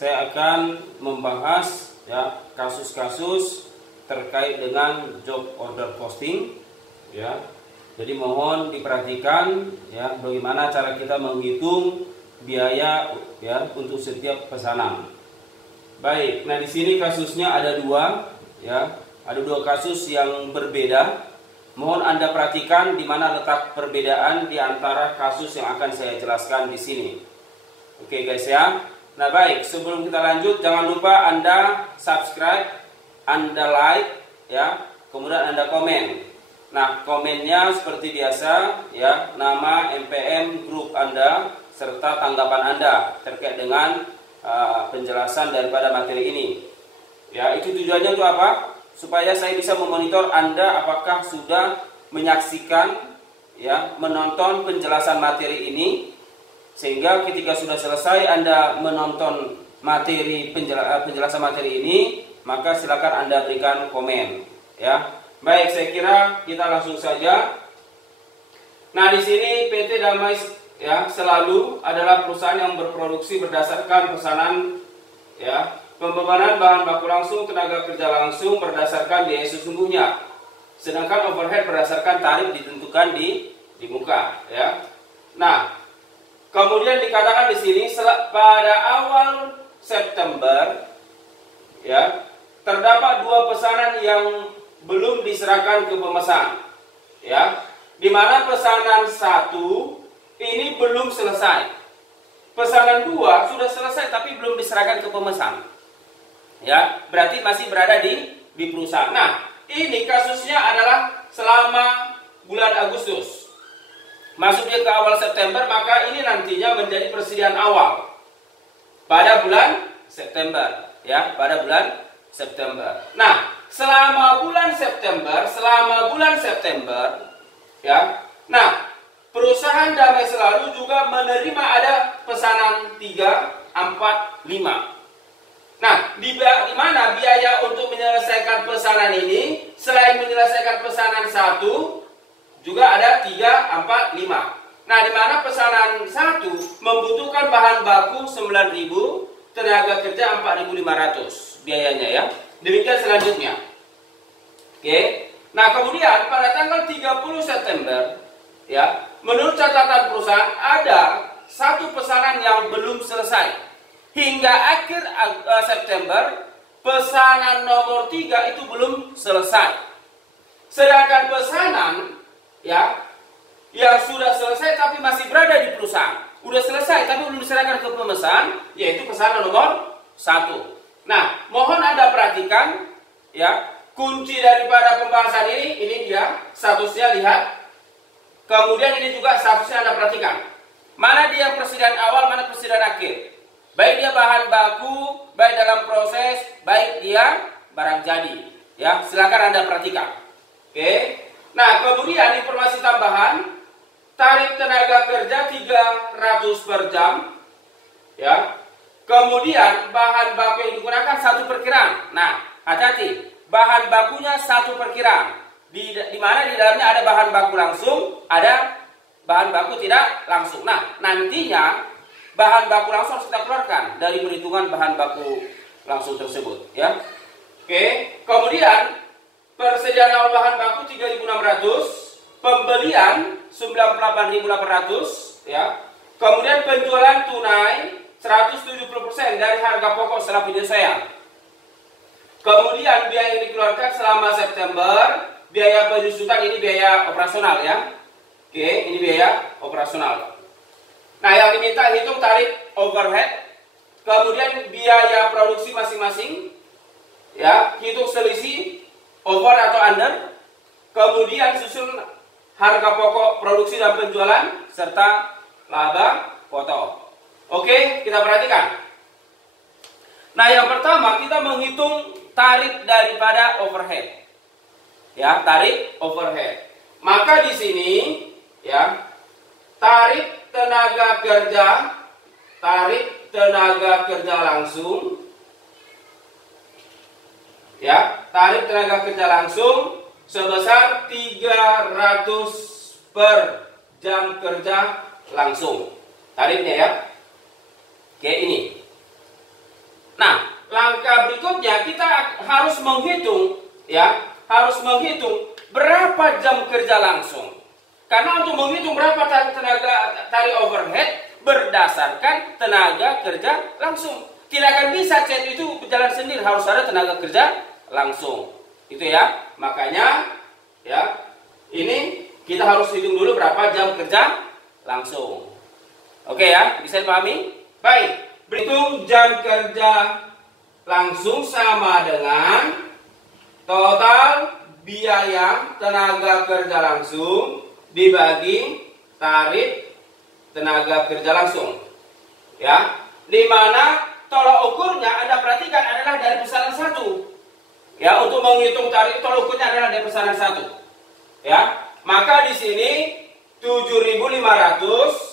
saya akan membahas ya kasus-kasus terkait dengan job order posting ya. Jadi mohon diperhatikan ya bagaimana cara kita menghitung biaya ya untuk setiap pesanan. Baik, nah di sini kasusnya ada dua ya. Ada dua kasus yang berbeda. Mohon Anda perhatikan di mana letak perbedaan di antara kasus yang akan saya jelaskan di sini. Oke guys ya. Nah baik, sebelum kita lanjut jangan lupa Anda subscribe, Anda like ya, kemudian Anda komen. Nah, komennya seperti biasa ya, nama, MPM, grup Anda serta tanggapan Anda terkait dengan penjelasan daripada materi ini. Ya, itu tujuannya itu apa? Supaya saya bisa memonitor Anda apakah sudah menyaksikan ya, menonton penjelasan materi ini, sehingga ketika sudah selesai Anda menonton materi penjelasan materi ini, maka silakan Anda berikan komen ya. Baik, saya kira kita langsung saja. Nah, di sini PT Damai ya Selalu adalah perusahaan yang berproduksi berdasarkan pesanan ya, pembebanan bahan baku langsung, tenaga kerja langsung berdasarkan biaya sesungguhnya. Sedangkan overhead berdasarkan tarif ditentukan di muka ya. Nah, kemudian dikatakan di sini pada awal September ya, terdapat dua pesanan yang belum diserahkan ke pemesan ya, di mana pesanan 1 ini belum selesai, pesanan 2 sudah selesai tapi belum diserahkan ke pemesan ya, berarti masih berada di perusahaan. Nah, ini kasusnya adalah selama bulan Agustus masuk dia ke awal September, maka ini nantinya menjadi persediaan awal pada bulan September ya, pada bulan September. Nah, selama bulan September ya. Nah, perusahaan Damai Selalu juga menerima ada pesanan 3, 4, 5. Nah, di mana biaya untuk menyelesaikan pesanan ini? Selain menyelesaikan pesanan 1, juga ada 3, 4, 5. Nah, di mana pesanan 1 membutuhkan bahan baku 9.000, tenaga kerja 4.500 biayanya ya. Demikian selanjutnya. Oke. Nah, kemudian pada tanggal 30 September ya, menurut catatan perusahaan ada satu pesanan yang belum selesai. Hingga akhir September, pesanan nomor 3 itu belum selesai. Sedangkan pesanan ya yang sudah selesai tapi masih berada di perusahaan, udah selesai tapi belum diserahkan ke pemesan, yaitu pesanan nomor 1. Nah, mohon Anda perhatikan ya, kunci daripada pembahasan ini dia statusnya, lihat. Kemudian ini juga statusnya Anda perhatikan. Mana dia persediaan awal, mana persediaan akhir. Baik dia bahan baku, baik dalam proses, baik dia barang jadi. Ya, silakan Anda perhatikan. Oke. Nah, kemudian informasi tambahan, tarif tenaga kerja 300 per jam. Ya. Kemudian bahan baku yang digunakan 1 perkiraan. Nah, hati-hati, bahan bakunya 1 perkiraan. Di mana di dalamnya ada bahan baku langsung, ada bahan baku tidak langsung. Nah, nantinya bahan baku langsung harus kita keluarkan dari perhitungan bahan baku langsung tersebut, ya. Oke, kemudian persediaan awal bahan baku 3.600, pembelian 98.800, ya. Kemudian penjualan tunai 170% dari harga pokok setelah penyesuaian. Kemudian biaya yang dikeluarkan selama September, biaya penyusutan ini biaya operasional ya. Oke, ini biaya operasional. Nah, yang diminta hitung tarif overhead, kemudian biaya produksi masing-masing, ya, hitung selisih over atau under, kemudian susun harga pokok produksi dan penjualan serta laba foto. Oke, kita perhatikan. Nah, yang pertama kita menghitung tarif daripada overhead. Ya, tarif overhead. Maka di sini ya, tarif tenaga kerja langsung, ya, tarif tenaga kerja langsung sebesar 300 per jam kerja langsung. Tarifnya ya. Oke, ini. harus menghitung, ya, harus menghitung berapa jam kerja langsung. Karena untuk menghitung berapa tarik overhead berdasarkan tenaga kerja langsung. Tidak akan bisa cat itu berjalan sendiri, harus ada tenaga kerja langsung. Itu ya. Makanya ya, ini kita harus hitung dulu berapa jam kerja langsung. Oke ya, bisa dipahami? Baik, berhitung jam kerja langsung sama dengan total biaya tenaga kerja langsung dibagi tarif tenaga kerja langsung. Ya, di mana tolak ukurnya Anda perhatikan adalah dari pesanan 1. Ya, untuk menghitung tarif tolak ukurnya adalah dari pesanan 1. Ya, maka di sini 7.500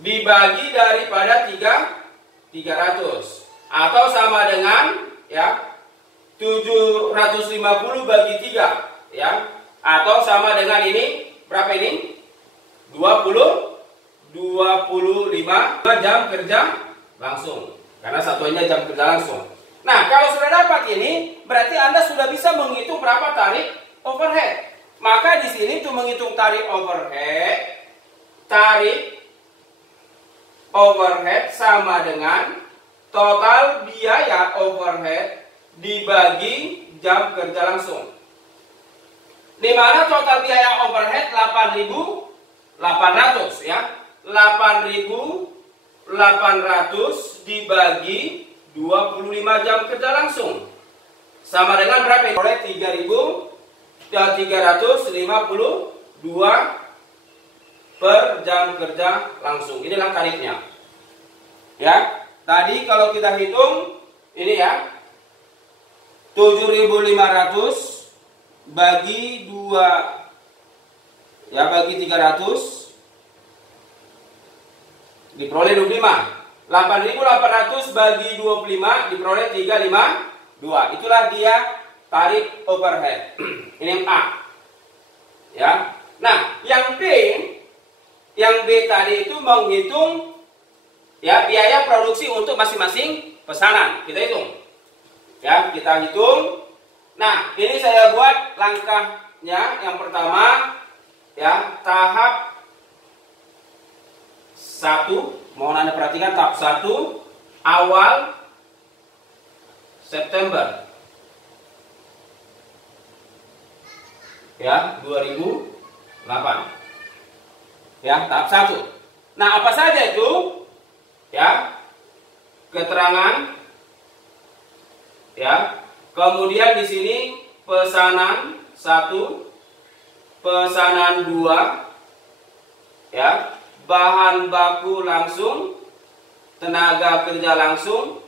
dibagi daripada 300 atau sama dengan ya 750 bagi 3 ya, atau sama dengan ini berapa ini? 25 jam kerja langsung. Karena satuannya jam kerja langsung. Nah, kalau sudah dapat ini, berarti Anda sudah bisa menghitung berapa tarif overhead. Maka di sini untuk menghitung tarif overhead sama dengan total biaya overhead dibagi jam kerja langsung. Di mana total biaya overhead 8.800 ya. 8.800 dibagi 25 jam kerja langsung. Sama dengan berapa? Oleh 3.352 per jam kerja langsung. Inilah tarifnya. Ya. Tadi kalau kita hitung ini ya, 7.500 bagi 2 ya, bagi 300 diperoleh 25. 8.800 bagi 25 diperoleh 352. Itulah dia tarif overhead. Ini yang A. Ya. Nah, yang B tadi itu menghitung ya biaya produksi untuk masing-masing pesanan. Kita hitung. Ya, kita hitung. Nah, ini saya buat langkahnya. Yang pertama ya, tahap 1. Mohon Anda perhatikan tahap 1 awal September ya 2008. Ya, tahap 1. Nah, apa saja itu? Ya, keterangan ya. Kemudian di sini pesanan 1, pesanan 2 ya, bahan baku langsung, tenaga kerja langsung,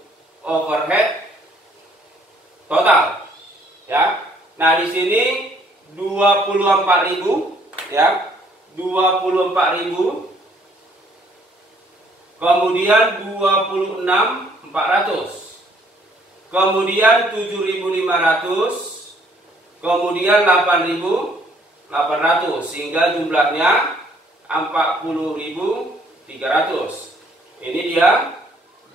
overhead total ya. Nah, di sini 24.000 ya. 24.000. Kemudian 26.400. Kemudian 7.500. Kemudian 8.800 sehingga jumlahnya 40.300. Ini dia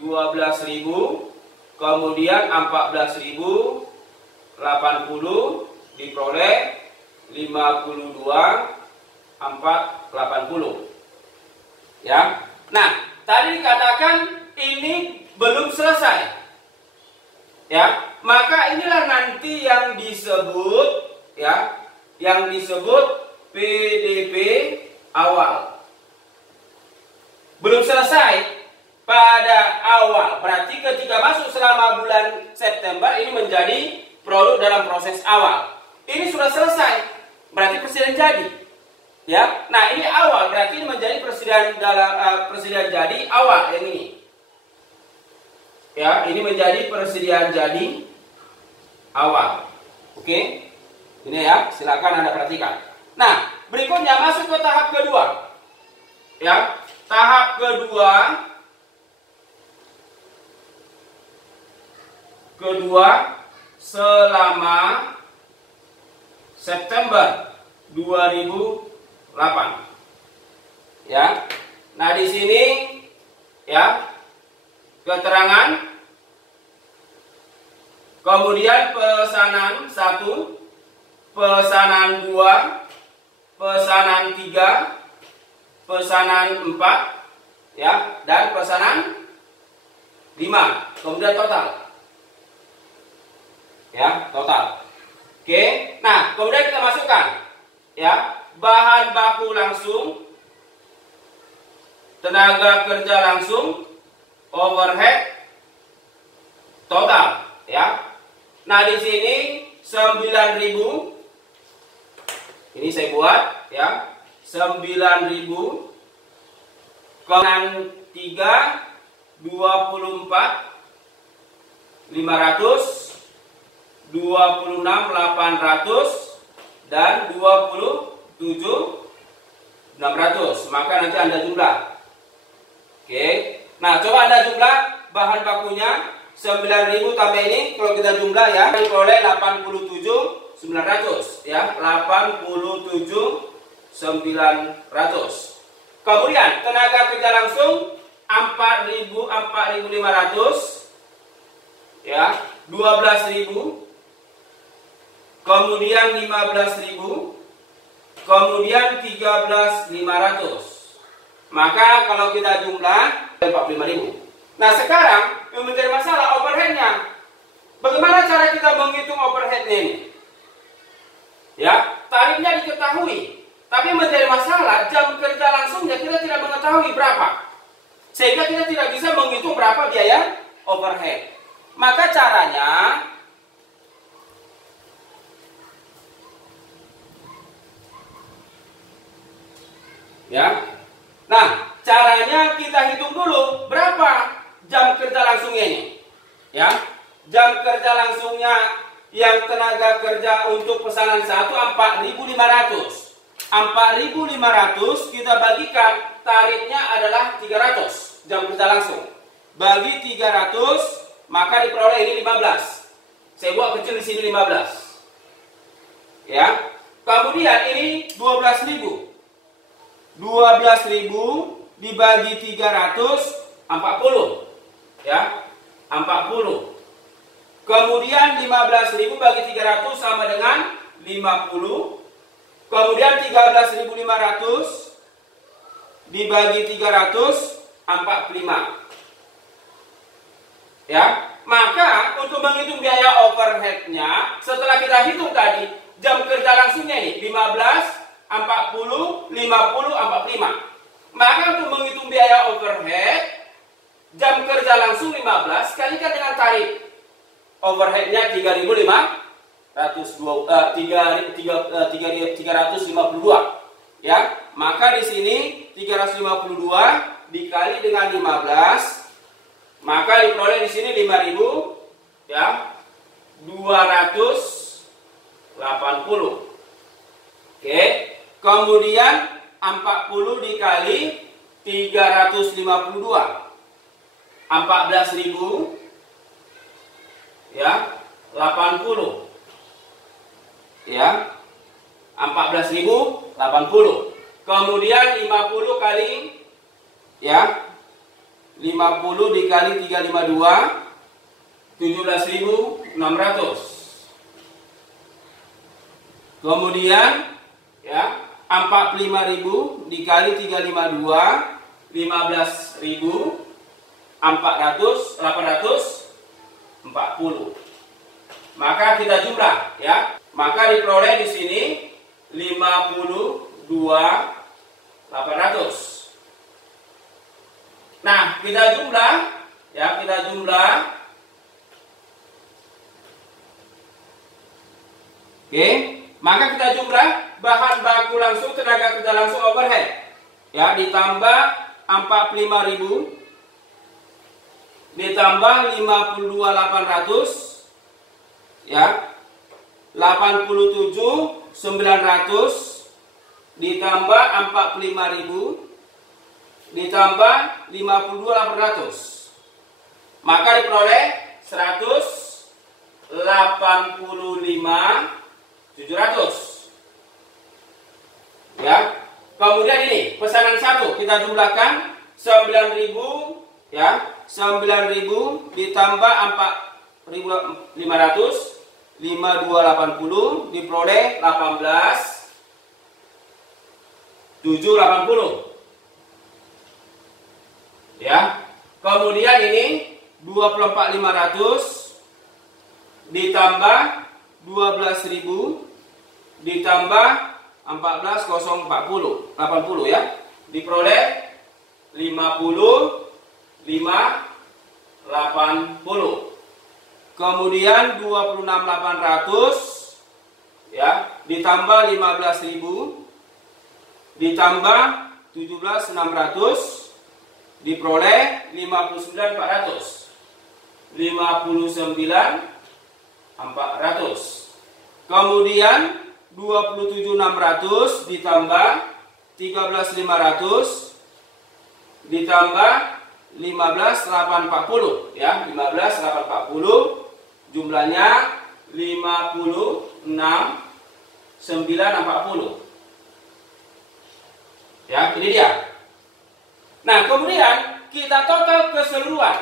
12.000. Kemudian 14.080 diperoleh 52.480. Ya. Nah, tadi dikatakan ini belum selesai. Ya, maka inilah nanti yang disebut ya, yang disebut PDP awal. Belum selesai pada awal. Berarti ketika masuk selama bulan September ini menjadi produk dalam proses awal. Ini sudah selesai. Berarti persediaan jadi. Ya. Nah, ini awal, berarti ini menjadi persediaan dalam persediaan jadi awal yang ini. Ya, ini menjadi persediaan jadi awal. Oke. Ini ya, silakan Anda perhatikan. Nah, berikutnya masuk ke tahap kedua. Ya, tahap kedua selama September 2008. Ya. Nah, di sini ya, keterangan Kemudian pesanan 1, pesanan 2, pesanan 3, pesanan 4, ya, dan pesanan 5. Kemudian total. Ya, total. Oke. Nah, kemudian kita masukkan, ya, bahan baku langsung, tenaga kerja langsung, overhead, total, ya. Nah, di sini 9.000. Ini saya buat, ya. 9.000. Kemudian 3, 24, 500, 26.800 dan 27.600. Maka nanti Anda jumlah. Oke. Nah, coba Anda jumlah bahan bakunya. 9.000 tambah ini, kalau kita jumlah, ya, diperoleh 87.900, ya, 87.900. Kemudian tenaga kerja langsung 4.500, ya, 12.000, kemudian 15.000, kemudian 13.500. Maka kalau kita jumlah 45.000. Nah, sekarang yang menjadi masalah overheadnya. Bagaimana cara kita menghitung overheadnya ini? Ya, tarifnya diketahui, tapi menjadi masalah jam kerja langsungnya kita tidak mengetahui berapa, sehingga kita tidak bisa menghitung berapa biaya overhead. Maka caranya, ya, nah, caranya kita hitung dulu berapa jam kerja langsungnya ini, ya. Jam kerja langsungnya yang tenaga kerja untuk pesanan 1 4.500. 4.500 kita bagikan, tarifnya adalah 300 jam kerja langsung. Bagi 300, maka diperoleh ini 15. Saya buat kecil di sini 15. Ya. Kemudian ini 12.000. 12.000 dibagi 300, 40. Ya, 40. Kemudian 15.000 bagi 300 sama dengan 50. Kemudian 13.500 dibagi 300, 45. Ya, maka untuk menghitung biaya overheadnya, setelah kita hitung tadi jam kerja langsungnya ini 15, 40, 50, 45. Maka untuk menghitung biaya overhead, jam kerja langsung 15 kalikan dengan tarif overheadnya 352, ya. Maka di sini 352 dikali dengan 15, maka diperoleh di sini 5.000, ya, 280. Oke. Kemudian 40 dikali 352, 14.000, ya, 80, ya, 14.080. Kemudian 50 kali, ya, 50 dikali 352, 17.600. Kemudian, ya, 45.000 dikali 352, 15.000, 840. Maka kita jumlah, ya. Maka diperoleh di sini 52.800. Nah, kita jumlah, ya, kita jumlah. Oke, maka kita jumlah bahan baku langsung, tenaga kerja langsung, overhead, ya, ditambah 45.000 ditambah 52.800, ya, 87.900 ditambah 45.000 ditambah 52.800, maka diperoleh 185.700, ya. Kemudian ini pesanan 1 kita jumlahkan 9.000, ya, 9.000 ditambah 5280 diperoleh 18.780. Ya. Kemudian ini 24.500 ditambah 12.000 ditambah 14.080 ya. Diperoleh 50.580. Kemudian 26.800 ya, ditambah 15.000 ditambah 17.600 diperoleh 59.400. 59.400. Kemudian 27.600 ditambah 13.500 ditambah 15.840 ya, 15.840 jumlahnya 56.940. Ya, ini dia. Nah, kemudian kita total keseluruhan.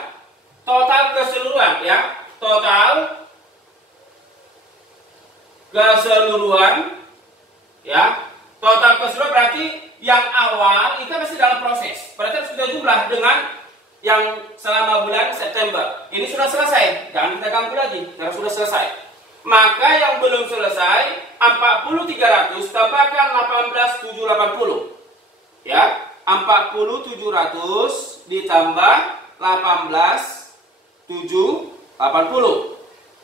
Total keseluruhan ya. Total keseluruhan ya. Total keseluruhan berarti yang awal itu masih dalam proses. Berarti sudah jumlah dengan yang selama bulan September. Ini sudah selesai. Jangan kita ganggu lagi karena sudah selesai. Maka yang belum selesai 40.300 tambahkan 18.780. Ya, 40.700 ditambah 18.780.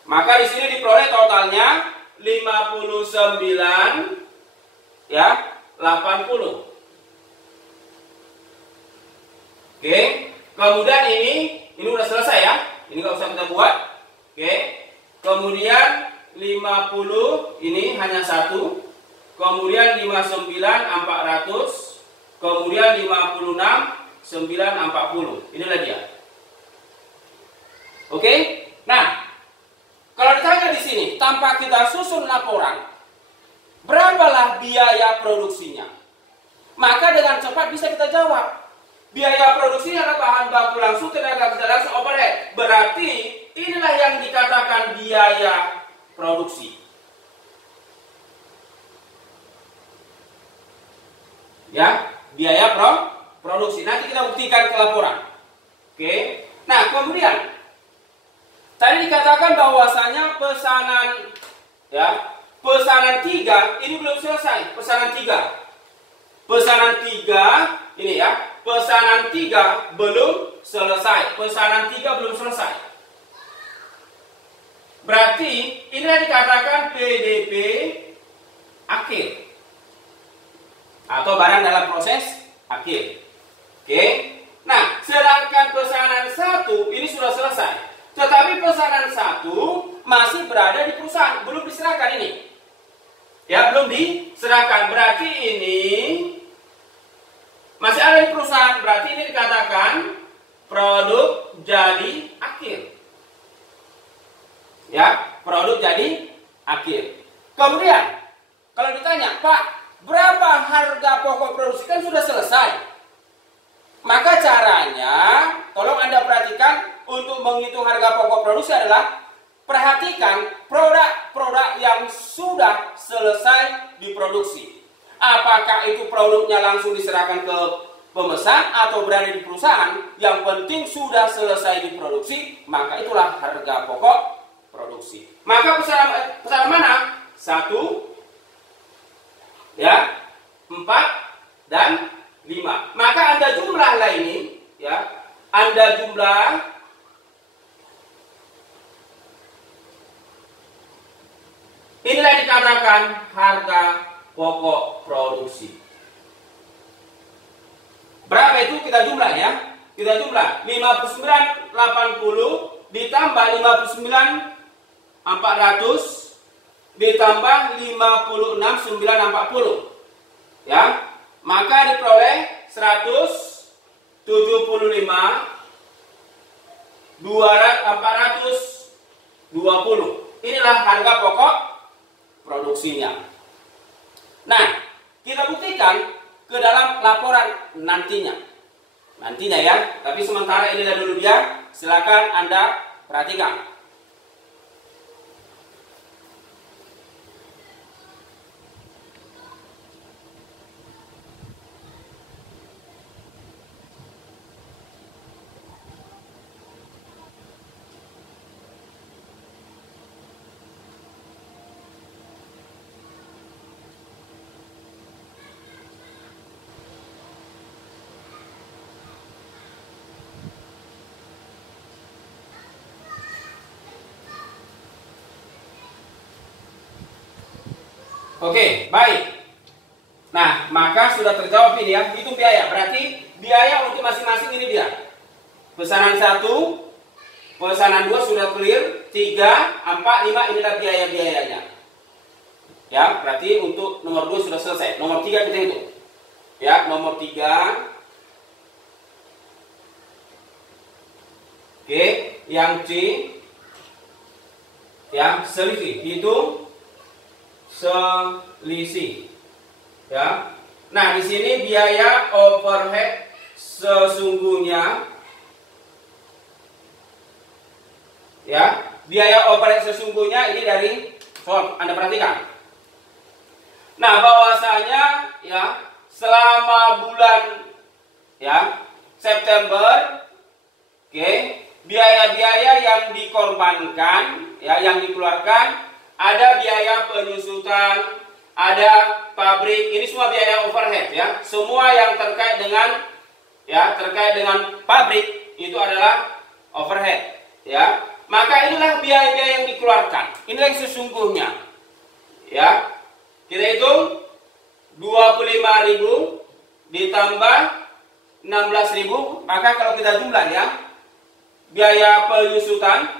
Maka di sini diperoleh totalnya 59 ya, 80. Oke, kemudian ini udah selesai ya. Ini nggak usah kita buat. Oke. Kemudian 50 ini hanya satu. Kemudian 59.400. Kemudian 56.940. Inilah dia. Oke? Nah, kalau ditanya di sini tanpa kita susun laporan, berapalah biaya produksinya? Maka dengan cepat bisa kita jawab. Biaya produksinya adalah bahan baku langsung, tenaga kerja langsung, overhead. Berarti inilah yang dikatakan biaya produksi. Ya, biaya produksi. Nanti kita buktikan ke laporan. Oke. Nah, kemudian tadi dikatakan bahwasanya pesanan 3 ini belum selesai. Pesanan 3 ini ya. Pesanan 3 belum selesai. Pesanan 3 belum selesai. Berarti inilah dikatakan PDP akhir. Atau barang dalam proses akhir. Oke. Nah, sedangkan pesanan 1 ini sudah selesai. Tetapi pesanan 1 masih berada di perusahaan, belum diserahkan ini. Ya, belum diserahkan. Berarti ini masih ada di perusahaan. Berarti ini dikatakan produk jadi akhir. Ya, produk jadi akhir. Kemudian, kalau ditanya, Pak, berapa harga pokok produksi? Kan sudah selesai. Maka caranya, tolong Anda perhatikan untuk menghitung harga pokok produksi adalah perhatikan produk-produk yang sudah selesai diproduksi. Apakah itu produknya langsung diserahkan ke pemesan atau berada di perusahaan, yang penting sudah selesai diproduksi, maka itulah harga pokok produksi. Maka pesanan mana? 1, ya, 4 dan 5. Maka Anda jumlahlah ini, ya. Anda jumlah inilah dikatakan harga pokok produksi. Berapa itu kita jumlah ya? Kita jumlah 59.80 ditambah 59.400 ditambah 56.940. Ya, maka diperoleh 175.420. Inilah harga pokok produksinya. Nah, kita buktikan ke dalam laporan nantinya ya. Tapi sementara inilah dulu dia. Silakan Anda perhatikan. Oke, baik. Nah, maka sudah terjawab ini ya, hitung biaya. Berarti biaya untuk masing-masing ini dia. Pesanan 1, pesanan 2 sudah clear, 3, 4, 5 inilah biaya-biayanya. Ya, berarti untuk nomor 2 sudah selesai. Nomor 3 kita hitung. Ya, nomor 3. Oke, yang C ya, selisih. Hitung selisih. Ya. Nah, di sini biaya overhead sesungguhnya ya, biaya overhead sesungguhnya ini dari soal Anda perhatikan. Nah, bahwasanya ya, selama bulan ya September, oke, biaya-biaya yang dikorbankan ya, yang dikeluarkan, ada biaya penyusutan, ada pabrik, ini semua biaya overhead ya. Semua yang terkait dengan pabrik itu adalah overhead ya. Maka inilah biaya-biaya yang dikeluarkan. Inilah yang sesungguhnya. Ya. Kita hitung 25.000 ditambah 16.000, maka kalau kita jumlah ya, biaya penyusutan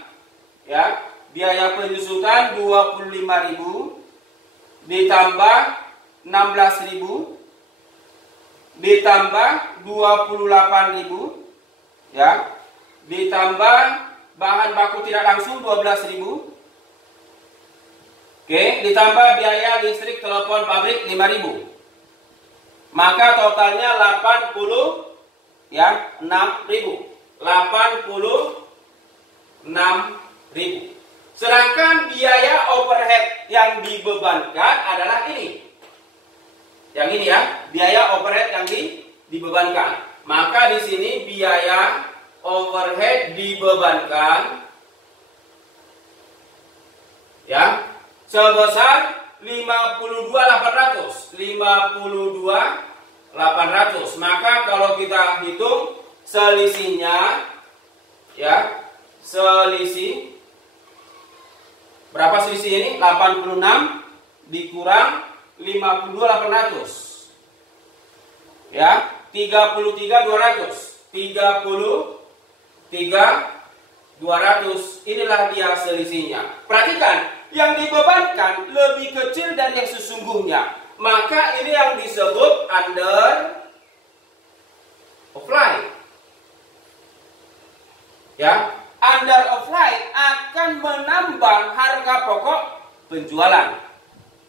ya, biaya penyusutan 25.000 ditambah 16.000 ditambah 28.000 ya, ditambah bahan baku tidak langsung 12.000, oke, ditambah biaya listrik telepon pabrik 5.000, maka totalnya 86.000. 86.000. Sedangkan biaya overhead yang dibebankan adalah ini. Yang ini ya, biaya overhead yang dibebankan. Maka di sini biaya overhead dibebankan ya sebesar 52.800. 52.800. Maka kalau kita hitung selisihnya ya, selisih berapa selisih ini? 86 dikurang 52.800 ya, 33.200. 33.200 inilah dia selisihnya. Perhatikan, yang dibebankan lebih kecil dari yang sesungguhnya. Maka ini yang disebut under offline. Ya, under offline akan menambah harga pokok penjualan.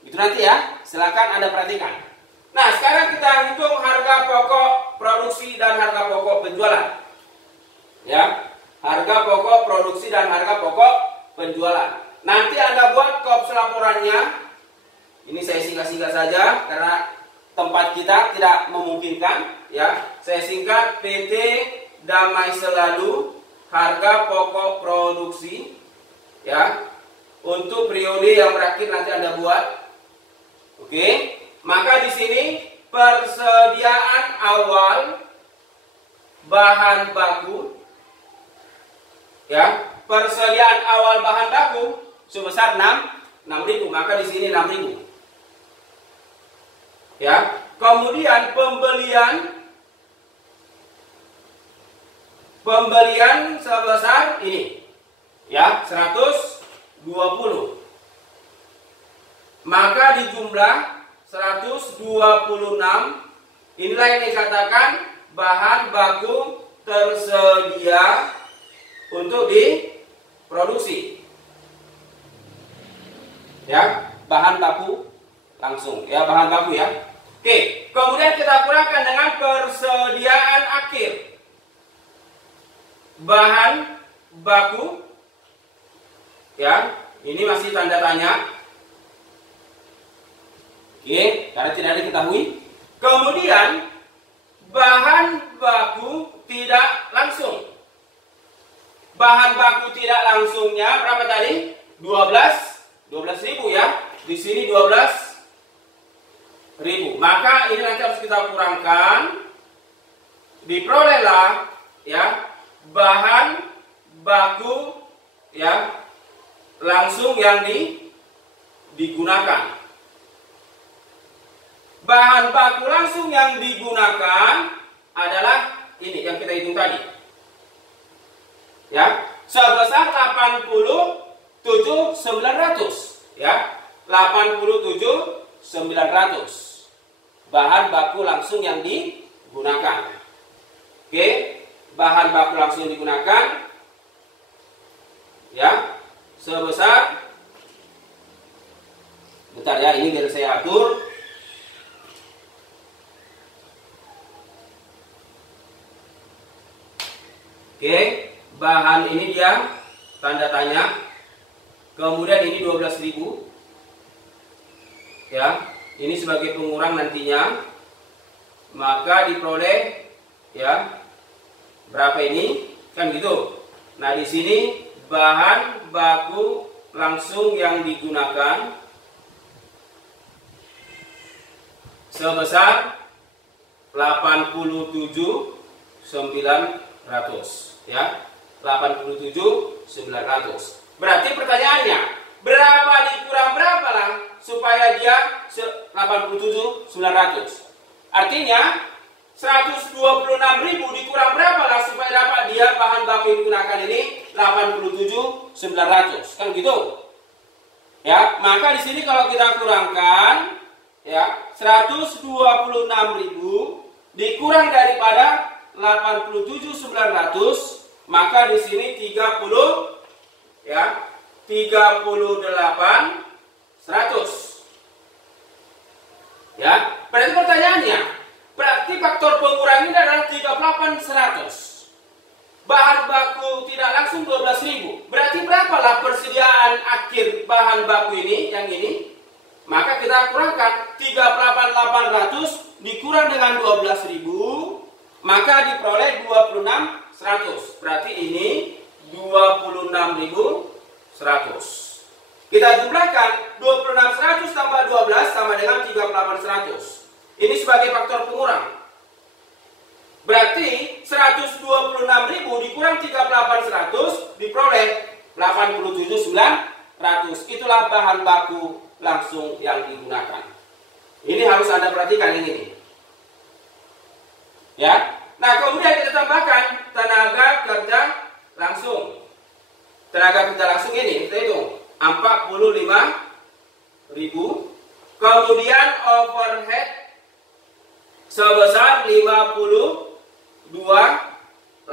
Itu nanti ya, silakan Anda perhatikan. Nah, sekarang kita hitung harga pokok produksi dan harga pokok penjualan. Ya, harga pokok produksi dan harga pokok penjualan. Nanti Anda buat kops laporannya. Ini saya singkat-singkat saja karena tempat kita tidak memungkinkan. Ya, saya singkat PT Damai Selalu harga pokok produksi. Ya, untuk periode yang berakhir nanti Anda buat. Oke, maka di sini persediaan awal bahan baku. Ya, persediaan awal bahan baku sebesar 6.000, maka di sini 6.000. Ya, kemudian pembelian sebesar ini. Ya, 120. Maka di jumlah 126, inilah yang dikatakan bahan baku tersedia untuk diproduksi. Ya, bahan baku langsung, ya, bahan baku ya. Oke, kemudian kita kurangkan dengan persediaan akhir. Bahan baku, ya, ini masih tanda tanya. Oke, karena tidak diketahui. Kemudian bahan baku tidak langsung. Bahan baku tidak langsungnya berapa tadi? 12.000 ya. Di sini 12.000. Maka ini nanti harus kita kurangkan. Diperolehlah ya bahan baku ya langsung yang digunakan. bahan baku langsung yang digunakan adalah ini yang kita hitung tadi. Ya, sebesar 87.900 ya. 87.900 bahan baku langsung yang digunakan. Oke, bahan baku langsung yang digunakan ya sebesar, bentar ya, ini biar saya atur. Oke, bahan ini dia tanda tanya. Kemudian ini 12.000 ya. Ini sebagai pengurang nantinya. Maka diperoleh ya berapa ini? Kan gitu. Nah, di sini bahan baku langsung yang digunakan sebesar 87.900 ya, 87.900. Berarti pertanyaannya, berapa dikurang berapa lah supaya dia 87.900? Artinya 126.000 dikurang berapa lah supaya dapat dia bahan baku yang digunakan ini 87.900, kan gitu? Ya, maka di sini kalau kita kurangkan ya 126.000 dikurang daripada 87.900, maka di sini 30 ya 38.100 ya. Berarti pertanyaannya, berarti faktor pengurang ini adalah 38.100. Bahan baku tidak langsung 12.000. Berarti berapalah persediaan akhir bahan baku ini yang ini? Maka kita kurangkan 38.800 dikurang dengan 12.000, maka diperoleh 26.100. Berarti ini 26.100. Kita jumlahkan 26.100 tambah 12 sama dengan 38.100. Ini sebagai faktor pengurang. Berarti 126.000 dikurang 38.100 diperoleh 87.900. Itulah bahan baku langsung yang digunakan. Ini harus Anda perhatikan ini. Ya. Nah, kemudian kita tambahkan tenaga kerja langsung. Tenaga kerja langsung ini kita hitung 45.000. Kemudian overhead sebesar 52.800.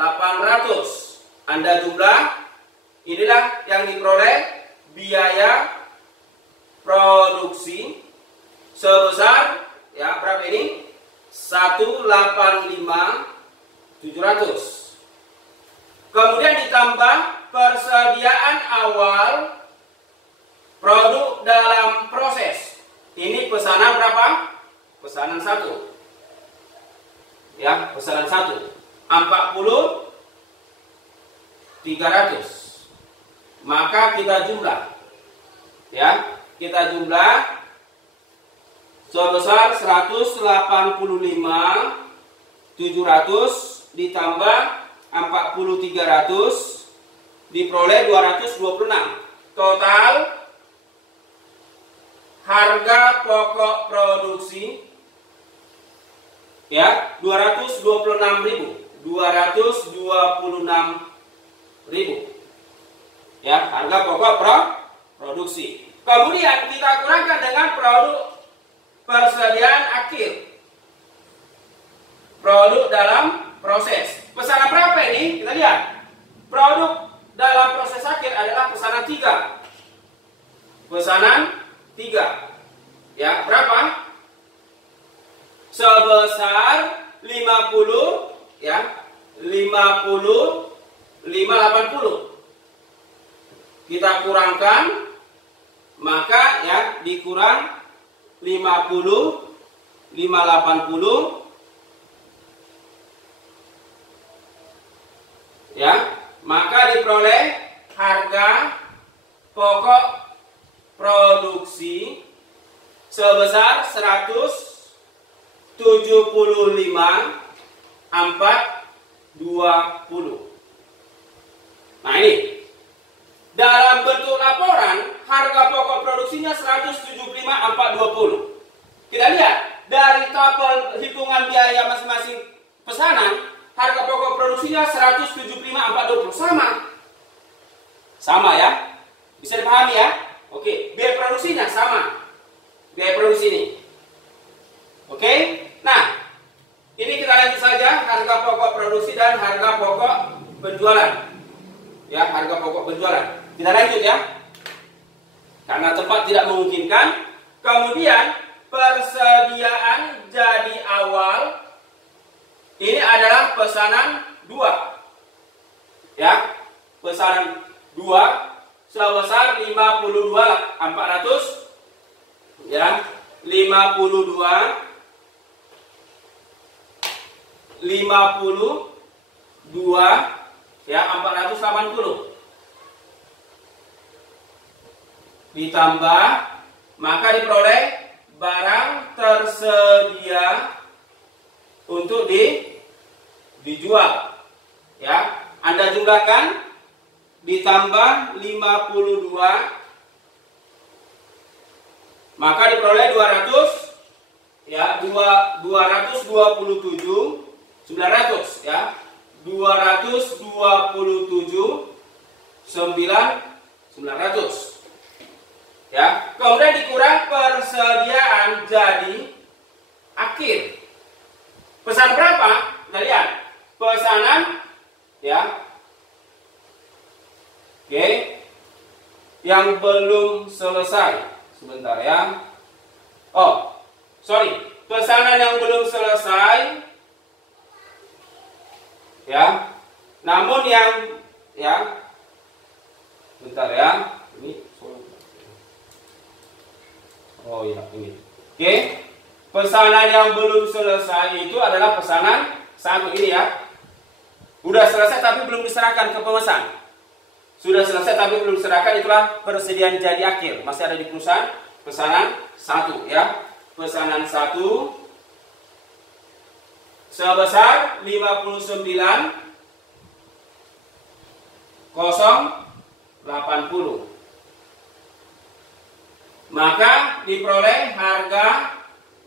Anda jumlah, inilah yang diperoleh biaya produksi sebesar ya berapa ini? 185.700. Kemudian ditambah persediaan awal produk dalam proses. Ini pesanan berapa? Pesanan 1. Ya, pesanan 1. 40.300. Maka kita jumlah. Ya, kita jumlah sebesar 185.700 ditambah 40.300 diperoleh 226. Total harga pokok produksi ya 226.000. 226.000 ya harga pokok produksi. Kemudian kita kurangkan dengan produk persediaan akhir, produk dalam proses. Pesanan berapa ini? Kita lihat. Produk dalam proses akhir adalah pesanan 3. Pesanan 3. Ya, berapa? Sebesar 50 ya. 50.580. Kita kurangkan, maka ya dikurang 50.580 ya, maka diperoleh harga pokok produksi sebesar 175.420. Nah, ini dalam bentuk laporan harga pokok produksinya 175.420. Kita lihat dari tabel hitungan biaya masing-masing pesanan, harga pokok produksinya 175,420 sama ya, bisa dipahami ya. Oke, biaya produksinya sama, biaya produksi ini. Oke, nah ini kita lanjut saja harga pokok produksi dan harga pokok penjualan. Ya, harga pokok penjualan. Kita lanjut ya. Karena tempat tidak memungkinkan. Kemudian persediaan jadi awal ini adalah pesanan 2. Ya, pesanan 2 sebesar 52.400 ya, 52 ya 480 ditambah, maka diperoleh barang tersedia untuk dijual ya. Anda jumlahkan, ditambah 52, maka diperoleh 200 ya, 227.900 ya, 227.900 ya. Kemudian dikurang persediaan jadi akhir. Pesan berapa? Kita lihat pesanan ya. Oke, yang belum selesai. Sebentar ya. Oh, sorry, pesanan yang belum selesai ya. Namun yang ya, bentar ya. Ini oh ya, ini. Oke. Pesanan yang belum selesai itu adalah pesanan 1 ini ya. Udah selesai tapi belum diserahkan ke pemesan. Sudah selesai tapi belum diserahkan, itulah persediaan jadi akhir. Masih ada di perusahaan. Pesanan 1 ya. Pesanan 1 sebesar 59.080. Maka diperoleh harga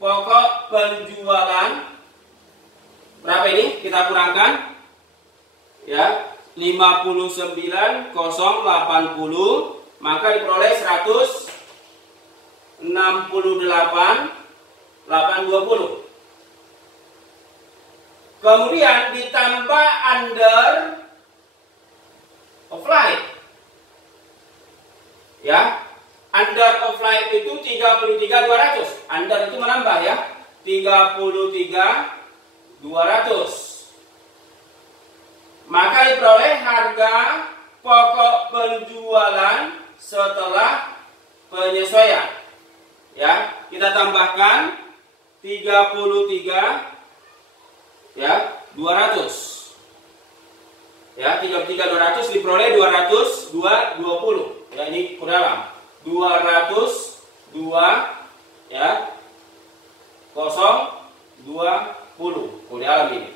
pokok penjualan berapa ini? Kita kurangkan ya, 59.080, maka diperoleh 168.820. Kemudian ditambah under of life ya. Under of life itu 33.200. Under itu menambah ya, 33.200. Maka diperoleh harga pokok penjualan setelah penyesuaian. Ya, kita tambahkan 33 ya 200. Ya, 33.200 diperoleh 220. Ya, ini ke dalam. 202 ya 020 di dalam ini.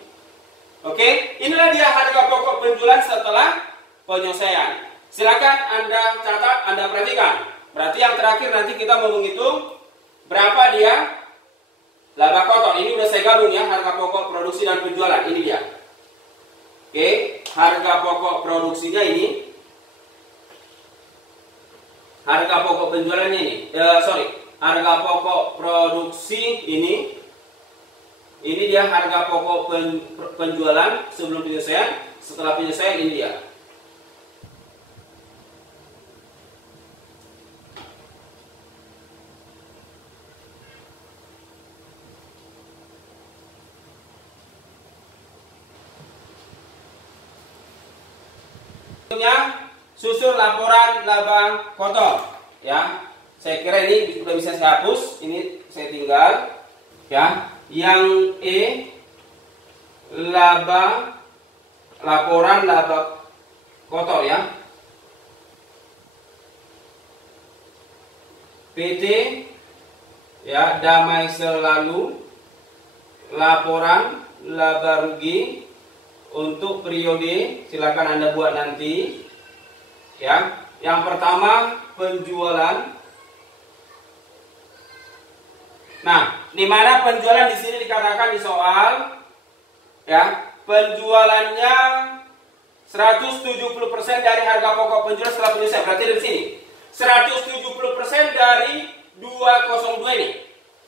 Oke, inilah dia harga pokok penjualan setelah penyelesaian. Silakan Anda catat, Anda perhatikan. Berarti yang terakhir nanti kita mau menghitung berapa dia laba kotor. Ini udah saya gabung ya, harga pokok produksi dan penjualan. Ini dia. Oke, harga pokok produksinya ini. Harga pokok penjualannya ini, harga pokok produksi ini dia harga pokok penjualan sebelum penyelesaian, setelah penyelesaian ini dia. Susun laporan laba kotor ya. Saya kira ini sudah bisa saya hapus, ini saya tinggal ya. Yang E, laporan laba kotor ya. PT ya, damai selalu laporan laba rugi untuk periode, silakan Anda buat nanti. Ya, yang pertama penjualan. Nah, di mana penjualan di sini dikatakan di soal, ya, penjualannya 170% dari harga pokok penjualan setelah penyelesaian. Berarti dari sini 170% dari 202 ini,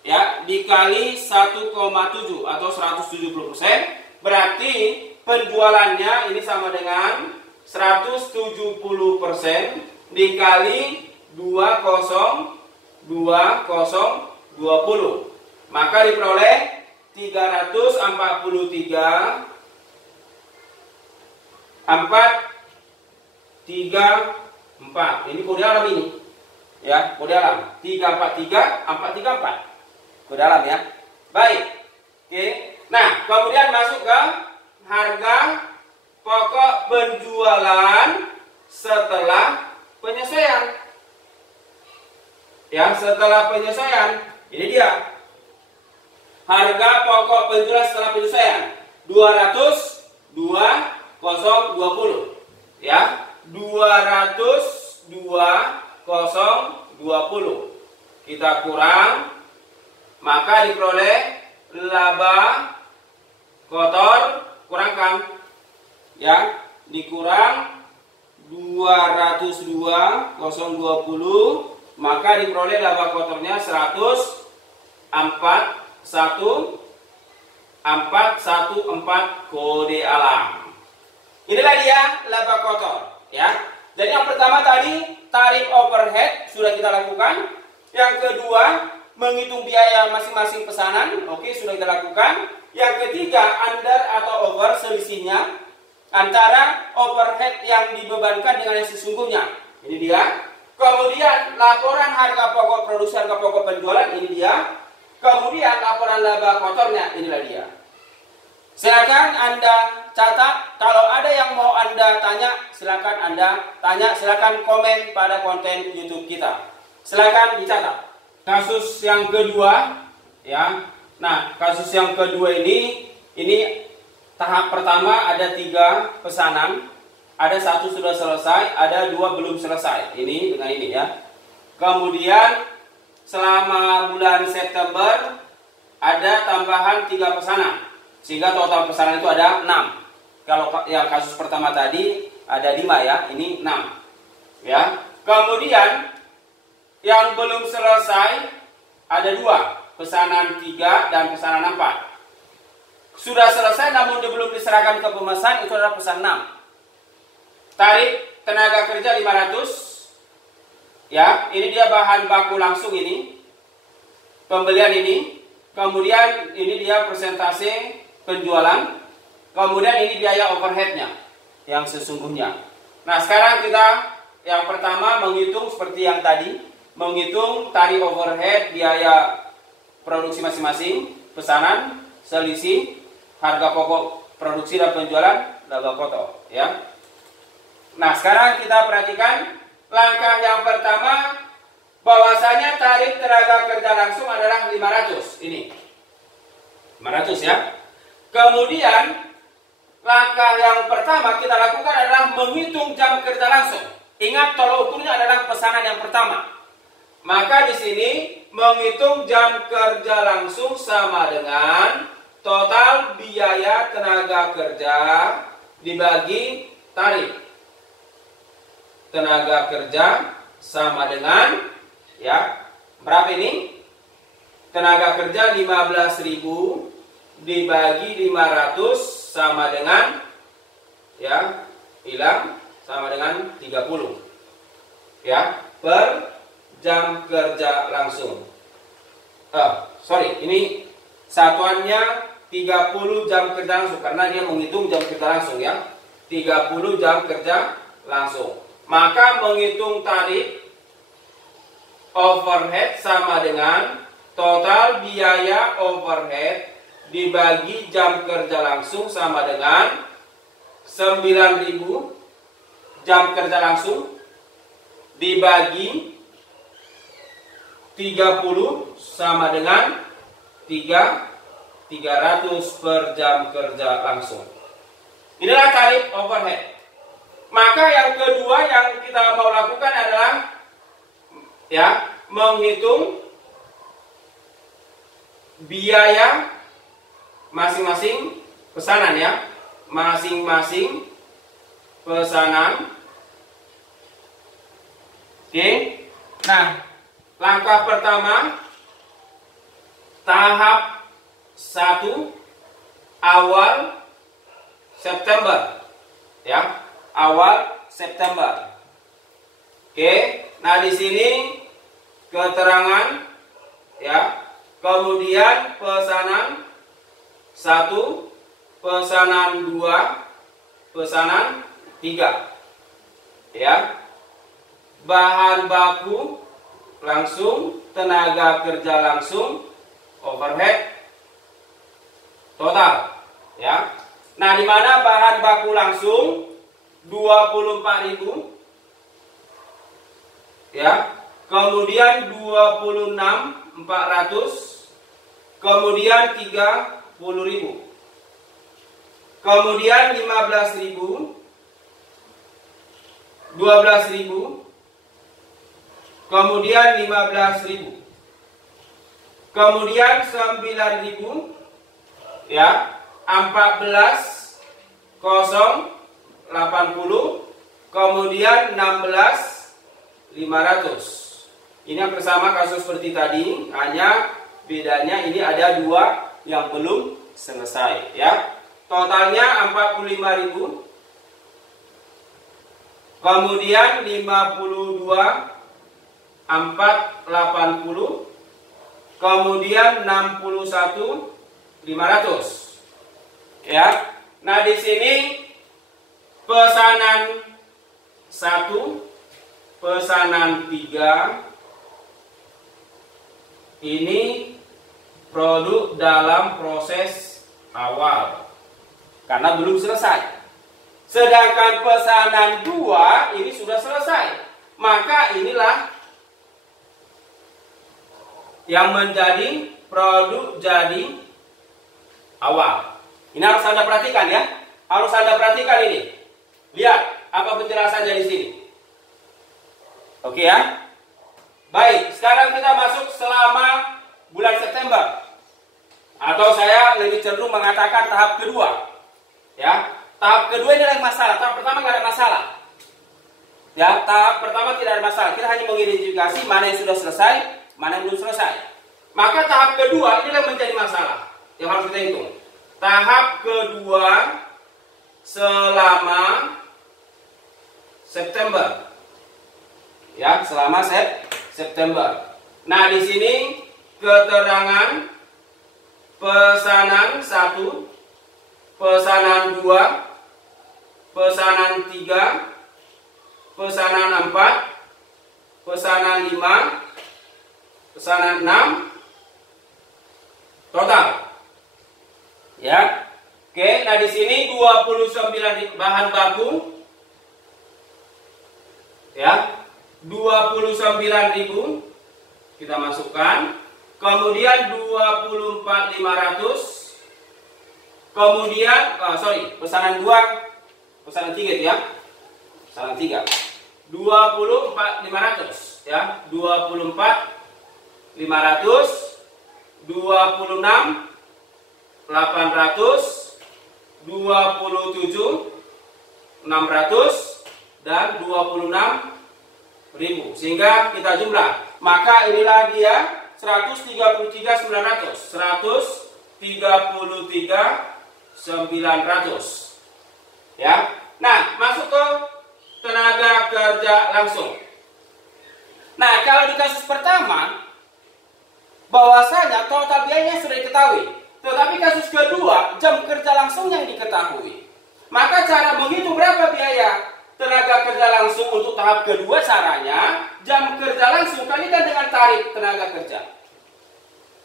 ya, dikali 1,7 atau 170%, berarti penjualannya ini sama dengan 170% dikali 20 maka diperoleh 434. Ini kode alam ini, ya, kode alam 343434 kode alam, ya. Baik, oke. Nah, kemudian masuk ke harga pokok penjualan setelah penyesuaian, ya, setelah penyesuaian. Ini dia harga pokok penjualan setelah penyesuaian 202.020, ya, 202.020 kita kurang, maka diperoleh laba kotor, kurangkan, ya, dikurang 202.020, maka diperoleh laba kotornya 114 kode alam. Inilah dia laba kotor, ya. Jadi yang pertama tadi tarif overhead sudah kita lakukan. Yang kedua menghitung biaya masing-masing pesanan, oke, sudah kita lakukan. Yang ketiga under atau over, selisihnya antara overhead yang dibebankan dengan yang sesungguhnya. Ini dia. Kemudian laporan harga pokok produksi, harga pokok penjualan, ini dia. Kemudian laporan laba kotornya, inilah dia. Silakan Anda catat. Kalau ada yang mau Anda tanya, silakan Anda tanya, silakan komen pada konten YouTube kita. Silakan dicatat. Kasus yang kedua, ya. Nah, kasus yang kedua ini tahap pertama ada 3 pesanan. Ada 1 sudah selesai, ada 2 belum selesai. Ini dengan ini, ya. Kemudian selama bulan September ada tambahan 3 pesanan, sehingga total pesanan itu ada 6. Kalau yang kasus pertama tadi ada 5, ya, ini 6, ya. Kemudian yang belum selesai ada 2, pesanan 3 dan pesanan 4. Sudah selesai namun belum diserahkan ke pemesan, itu adalah pesan 6. Tarif tenaga kerja 500, ya, ini dia bahan baku langsung ini, pembelian ini. Kemudian ini dia persentase penjualan. Kemudian ini biaya overheadnya yang sesungguhnya. Nah, sekarang kita yang pertama menghitung seperti yang tadi, menghitung tarif overhead, biaya produksi masing-masing, pesanan, selisih, harga pokok produksi dan penjualan, laba kotor, ya. Nah, sekarang kita perhatikan langkah yang pertama, bahwasanya tarif tenaga kerja langsung adalah 500. Ini 500, ya. Kemudian langkah yang pertama kita lakukan adalah menghitung jam kerja langsung. Ingat, tolak ukurnya adalah pesanan yang pertama. Maka di sini menghitung jam kerja langsung sama dengan total biaya tenaga kerja dibagi tarif. Tenaga kerja sama dengan, ya, berapa ini? Tenaga kerja 15.000 dibagi 500 sama dengan, ya, hilang sama dengan 30, ya, per jam kerja langsung. Ini satuannya 30 jam kerja langsung karena dia menghitung jam kerja langsung, ya. 30 jam kerja langsung. Maka menghitung tarif overhead sama dengan total biaya overhead dibagi jam kerja langsung sama dengan 9.000 jam kerja langsung dibagi 30 sama dengan 300 per jam kerja langsung. Inilah tarif overhead. Maka yang kedua yang kita mau lakukan adalah, ya, menghitung biaya masing-masing pesanan ya. Masing-masing pesanan. Oke. Nah, langkah pertama tahap 1 awal September ya, awal September. Oke, nah di sini keterangan ya, kemudian pesanan 1, pesanan 2, pesanan 3 ya. Bahan baku langsung, tenaga kerja langsung, overhead total ya. Nah, di mana bahan baku langsung 24.000 ya, kemudian 26.400, kemudian 30.000, kemudian 15.000, 12.000, kemudian 15.000, kemudian 9.000 ya, 14.080, kemudian 16.500. Ini yang bersama kasus seperti tadi, hanya bedanya ini ada 2 yang belum selesai ya. Totalnya 45.000, kemudian 52.480, kemudian 61.500 ya. Nah, di sini pesanan 1, pesanan 3 ini produk dalam proses awal karena belum selesai. Sedangkan pesanan 2 ini sudah selesai. Maka inilah yang menjadi produk jadi awal. Ini harus Anda perhatikan ya. Harus Anda perhatikan ini. Lihat apa penjelasannya di sini. Oke ya. Baik, sekarang kita masuk selama bulan September. Atau saya lebih cenderung mengatakan tahap kedua. Ya. Tahap kedua ini ada masalah. Tahap pertama nggak ada masalah. Ya, tahap pertama tidak ada masalah. Kita hanya mengidentifikasi mana yang sudah selesai, mana yang belum selesai. Maka tahap kedua inilah yang menjadi masalah yang harus kita hitung. Tahap kedua selama September. Ya, selama September. Nah, di sini keterangan pesanan 1, pesanan 2, pesanan 3, pesanan 4, pesanan 5, pesanan 6, total. Ya. Oke, nah di sini 29 bahan baku. Ya. 29.000 kita masukkan. Kemudian 24.500. Kemudian pesanan 2, pesanan 3 ya. Pesanan 3. 24.500 ya. 24.500, 26.800, 27.600 dan 26.000. Sehingga kita jumlah. Maka inilah dia 133.900. 133.900. Ya. Nah, masuk ke tenaga kerja langsung. Nah, kalau di kasus pertama bahwasanya total biayanya sudah diketahui. Tetapi kasus kedua, jam kerja langsung yang diketahui. Maka cara menghitung berapa biaya tenaga kerja langsung untuk tahap kedua, caranya jam kerja langsung kalikan dengan tarif tenaga kerja.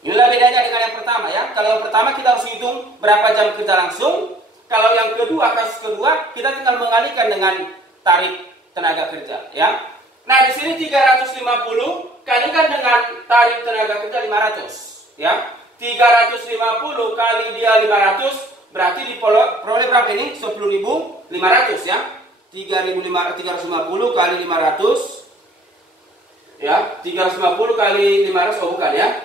Inilah bedanya dengan yang pertama ya. Kalau yang pertama kita harus hitung berapa jam kerja langsung. Kalau yang kedua, kasus kedua, kita tinggal mengalihkan dengan tarif tenaga kerja ya. Nah, di sini 350 kalikan dengan tarif tenaga kerja 500 ya. 350 kali dia 500 berarti diperoleh berapa ini? 10.500 ya. 350 kali 500 ya. 350 kali 500 bukan ya.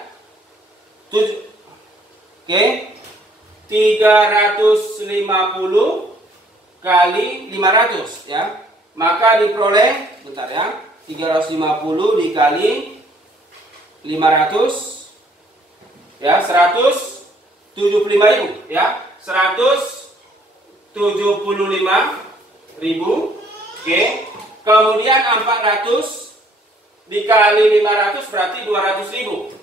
Oke. 350 kali 500 ya. Maka diperoleh, bentar ya, 350 dikali 500 ya, 175.000 ya, 175.000. Oke. Kemudian 400 dikali 500 berarti 200.000.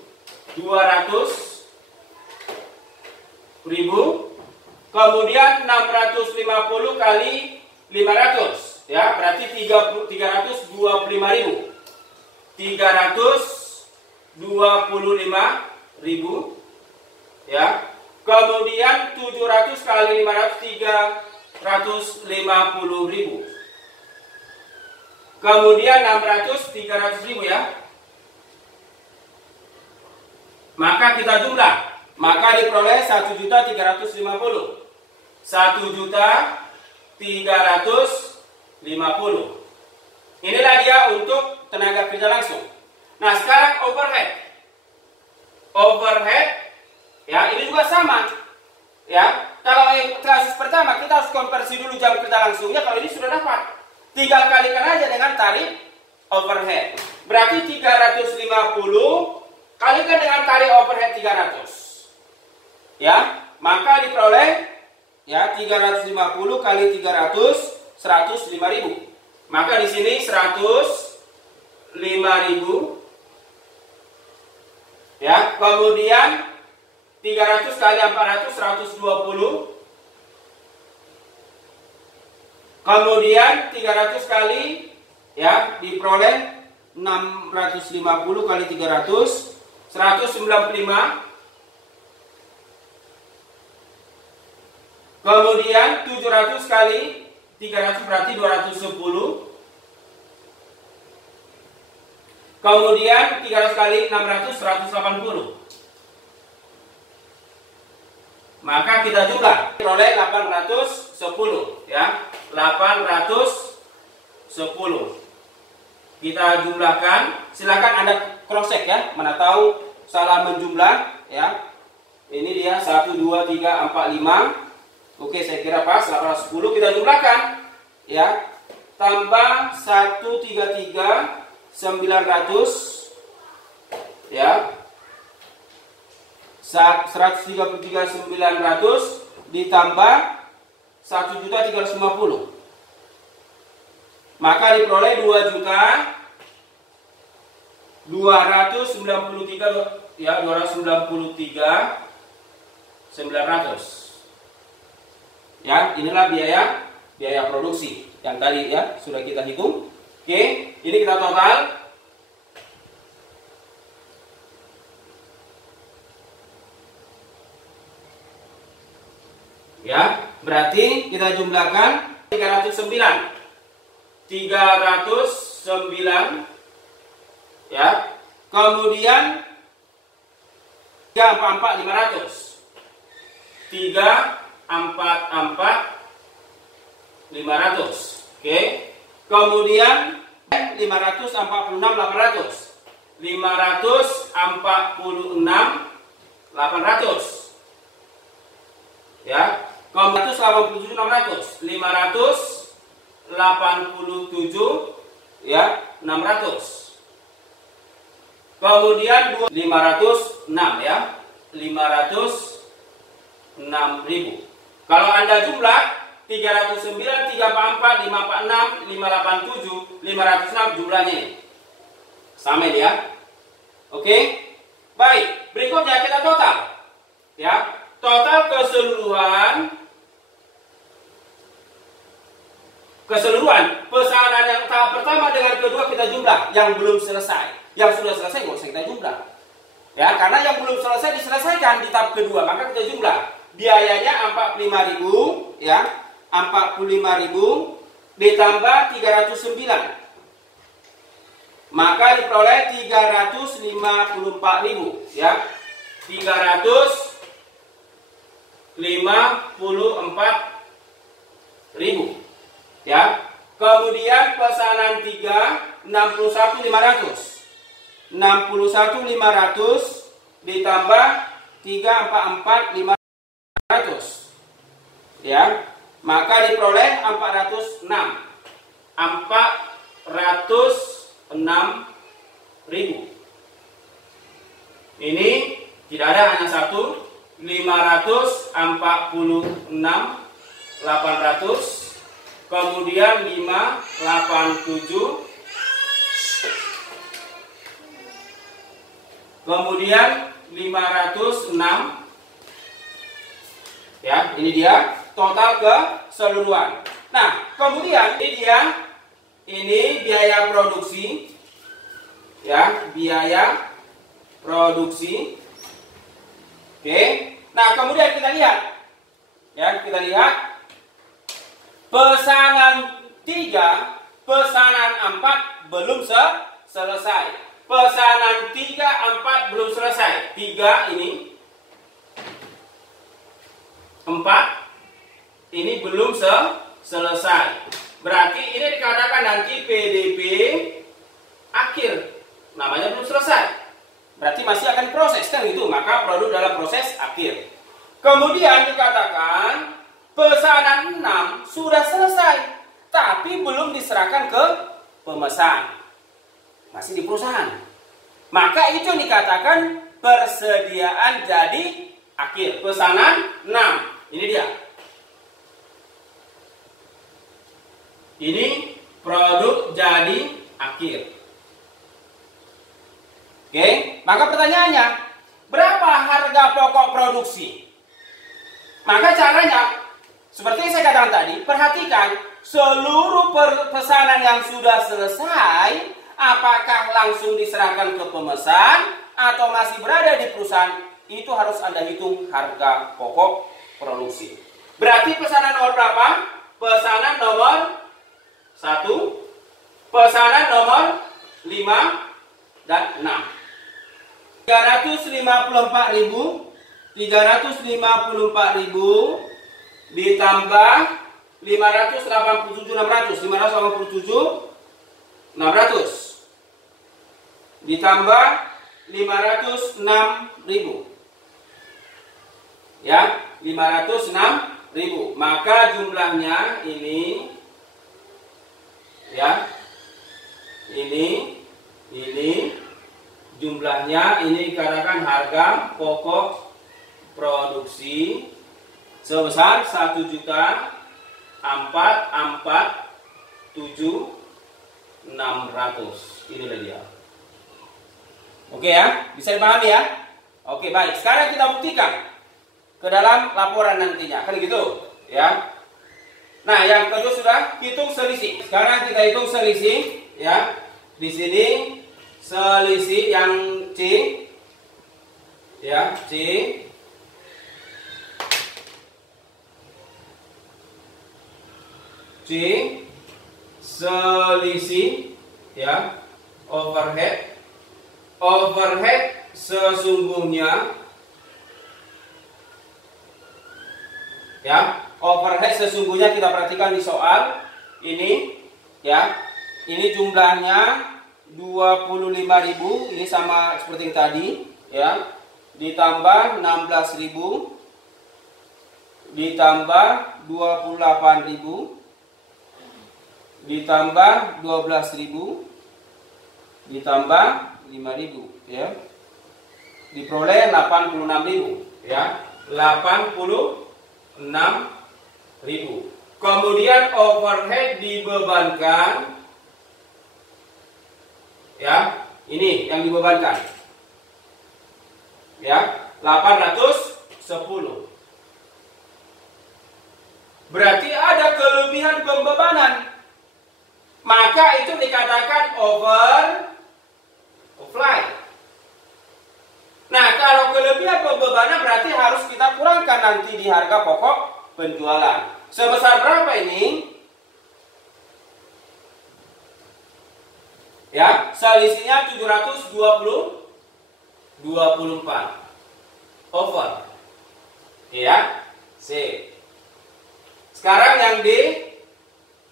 200.000. Kemudian 650 kali 500 ya, berarti 325.000. 325.000 ya. Kemudian 700 kali 500 350.000. Kemudian 600 300.000 ya. Maka kita jumlah, maka diperoleh 1.350.000. 1.350.000. Inilah dia untuk tenaga kerja langsung. Nah, sekarang overhead. Overhead ya, ini juga sama. Ya, kalau yang kasus pertama kita harus konversi dulu jam kerja langsungnya, kalau ini sudah dapat. Tinggal kalikan aja dengan tarif overhead. Berarti 350 kalikan dengan tarif overhead 300. Ya, maka diperoleh ya 350 kali 300 105.000. Maka di sini 105.000 ya. Kemudian 300 kali 400 120. Kemudian 300 kali ya diperoleh 650 kali 300 195. Kemudian 700 kali 300 berarti 210. Kemudian 300 kali 600 180. Maka kita jumlah, peroleh 810 ya. 810. Kita jumlahkan, silakan Anda cross check ya, mana tahu salah menjumlah ya. Ini dia 1 2 3 4 5. Oke, saya kira pas. 810 kita jumlahkan ya, tambah 133 900 ya, 133 900 ditambah 1.350, maka diperoleh 2.293 ya, 293.900 ya. Inilah biaya produksi yang tadi ya sudah kita hitung. Oke, ini kita total. Ya, berarti kita jumlahkan 309 ya. Kemudian 344 500. 344 500. Oke. Kemudian 546 800. 546 800 ya. Kemudian 587 600. 587 ya 600. Kemudian 506 ya, 506.000. Kalau Anda jumlah 309, 344, 546, 587, 506 jumlahnya ini. Sama ini ya. Oke. Baik, berikutnya kita total. Ya, total keseluruhan pesanan yang tahap pertama dengan kedua kita jumlah, yang belum selesai. Yang sudah selesai nggak usah kita jumlah. Ya, karena yang belum selesai diselesaikan di tahap kedua, maka kita jumlah. Biayanya 45.000 ya. 45.000 ditambah 309. Maka diperoleh 354.000 ya. 354.000 ya. Kemudian pesanan 3 61.500. 61.500 ditambah 344.500. Ya, maka diperoleh 406. 406.000. Ini tidak ada, hanya satu. 546.800. Kemudian 587. Kemudian 506. Ya, ini dia total keseluruhan. Nah, kemudian ini dia, ini biaya produksi. Ya, biaya produksi. Oke. Nah, kemudian kita lihat. Ya, kita lihat pesanan 3, pesanan 4 belum selesai. Pesanan 3, 4 belum selesai. 3 ini, 4 ini belum selesai. Berarti ini dikatakan nanti PDP akhir. Namanya belum selesai. Berarti masih akan proses, kan gitu. Maka produk dalam proses akhir. Kemudian dikatakan pesanan 6 sudah selesai, tapi belum diserahkan ke pemesan. Masih di perusahaan. Maka itu dikatakan persediaan jadi akhir. Pesanan 6. Ini dia. Ini produk jadi akhir. Oke, maka pertanyaannya, berapa harga pokok produksi? Maka caranya, seperti yang saya katakan tadi, perhatikan seluruh pesanan yang sudah selesai, apakah langsung diserahkan ke pemesan atau masih berada di perusahaan, itu harus Anda hitung harga pokok produksi. Berarti pesanan nomor berapa? Pesanan nomor 1, pesanan nomor 5 dan 6. 354.000 ditambah 587.600 ditambah 506.000. Ya, 506.000. Maka jumlahnya ini, ya, ini jumlahnya ini dikatakan harga pokok produksi sebesar 1.447.600. Inilah dia. Oke ya, bisa dipahami ya? Oke, baik. Sekarang kita buktikan ke dalam laporan nantinya, kan gitu, ya. Nah, yang kedua sudah hitung selisih. Sekarang kita hitung selisih, ya. Di sini selisih yang C, ya, C. C selisih, ya, overhead. Overhead sesungguhnya, ya, overhead sesungguhnya kita perhatikan di soal ini, ya. Ini jumlahnya 25.000, ini sama seperti yang tadi, ya. Ditambah 16.000, ditambah 28.000, ditambah 12.000, ditambah 5.000, ya. Diperoleh 86.000, ya. 86.000. Kemudian overhead dibebankan, ya. Ini yang dibebankan, ya, 810. Berarti ada kelebihan pembebanan. Maka itu dikatakan overfly. Nah, kalau kelebihan pembebanan berarti harus kita kurangkan nanti di harga pokok penjualan. Sebesar berapa ini? Ya, selisihnya 724 over. Ya, C. Sekarang yang D,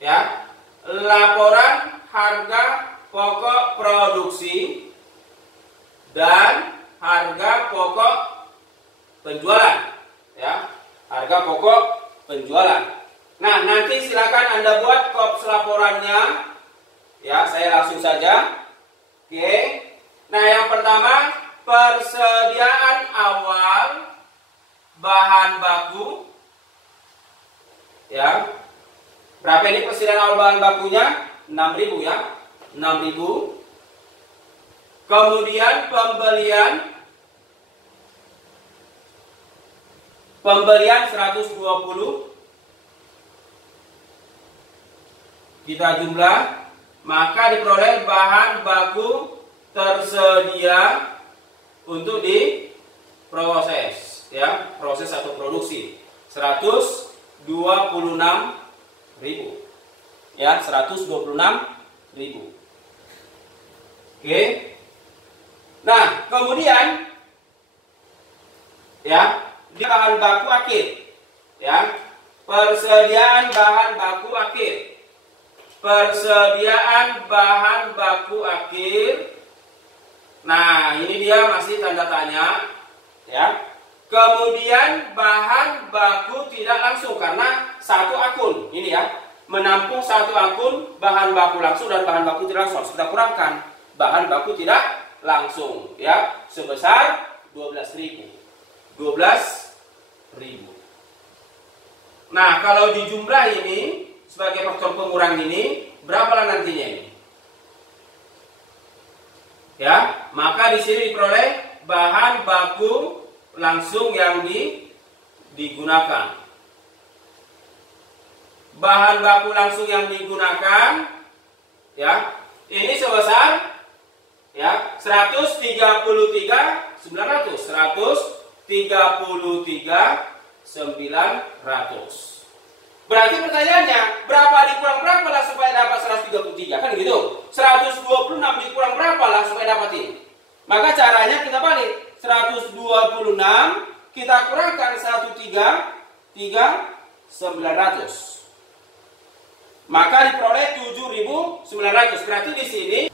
ya. Laporan harga pokok produksi dan harga pokok penjualan, ya, harga pokok penjualan. Nah, nanti silakan Anda buat kops laporannya, ya, saya langsung saja. Oke. Nah, yang pertama, persediaan awal bahan baku, ya. Berapa ini persediaan awal bahan bakunya? 6.000 ya, 6.000. Kemudian pembelian 120. Kita jumlah, maka diperoleh bahan baku tersedia untuk diproses, ya, proses atau produksi 126.000, ya, 126.000. Oke. Nah, kemudian, ya, di bahan baku akhir, ya, persediaan bahan baku akhir, persediaan bahan baku akhir. Nah, ini dia masih tanda tanya, ya. Kemudian bahan baku tidak langsung karena satu akun, ini ya, menampung satu akun bahan baku langsung dan bahan baku tidak langsung. Harus kita kurangkan bahan baku tidak langsung, ya, sebesar 12.000. Nah, kalau dijumlah ini sebagai faktor pengurang ini, berapalah nantinya ini? Ya, maka di sini diperoleh bahan baku langsung yang digunakan. Bahan baku langsung yang digunakan, ya, ini sebesar, ya, 133.900. Berarti pertanyaannya, berapa dikurang berapa lah supaya dapat 133? Kan gitu. 126 dikurang berapa lah supaya dapat ini? Maka caranya kita balik. 126 kita kurangkan 133.900. Maka diperoleh 7.900. Berarti di sini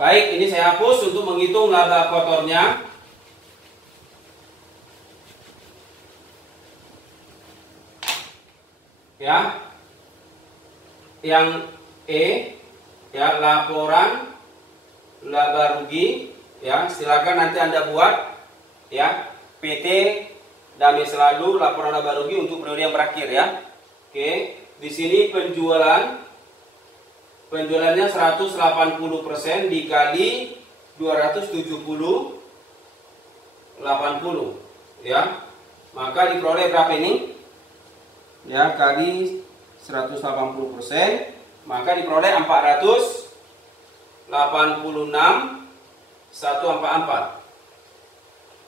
baik, ini saya hapus untuk menghitung laba kotornya. Ya. Yang E, ya, laporan laba rugi, ya, silakan nanti Anda buat, ya, PT Damai Selalu laporan laba rugi untuk periode yang berakhir, ya. Oke, di sini penjualannya 180% dikali 270 80, ya. Maka diperoleh berapa ini? Ya, kali 180%, maka diperoleh 486.144.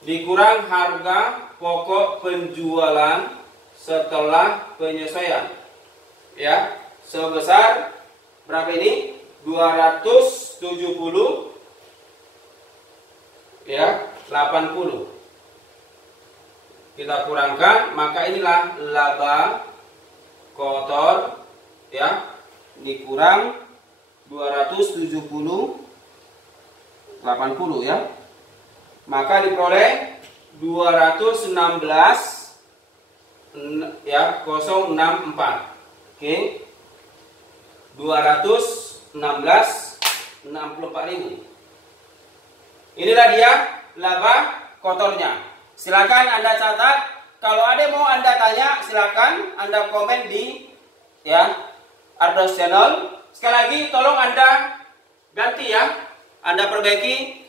Dikurang harga pokok penjualan setelah penyesuaian, ya, sebesar berapa ini? 270, ya, 80. Kita kurangkan, maka inilah laba kotor, ya, dikurang 270 80, ya. Maka diperoleh 216, ya, 064. Oke. 216.64.000. Inilah dia laba kotornya. Silakan Anda catat. Kalau ada mau Anda tanya, silakan Anda komen di, ya, Ardos Channel. Sekali lagi tolong Anda ganti, ya, Anda perbaiki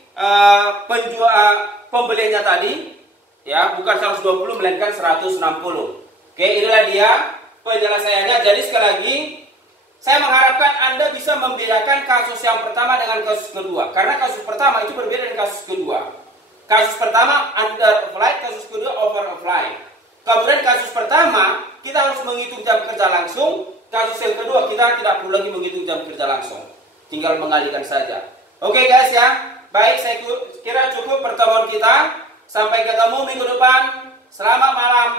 pembeliannya tadi, ya, bukan 120 melainkan 160. Oke, inilah dia penjelasannya. Jadi sekali lagi saya mengharapkan Anda bisa membedakan kasus yang pertama dengan kasus kedua. Karena kasus pertama itu berbeda dengan kasus kedua. Kasus pertama under apply, kasus kedua over apply. Kemudian kasus pertama kita harus menghitung jam kerja langsung. Kasus yang kedua, kita tidak perlu lagi menghitung jam kerja langsung. Tinggal mengalihkan saja. Oke guys ya. Baik, saya kira cukup pertemuan kita. Sampai ketemu minggu depan. Selamat malam.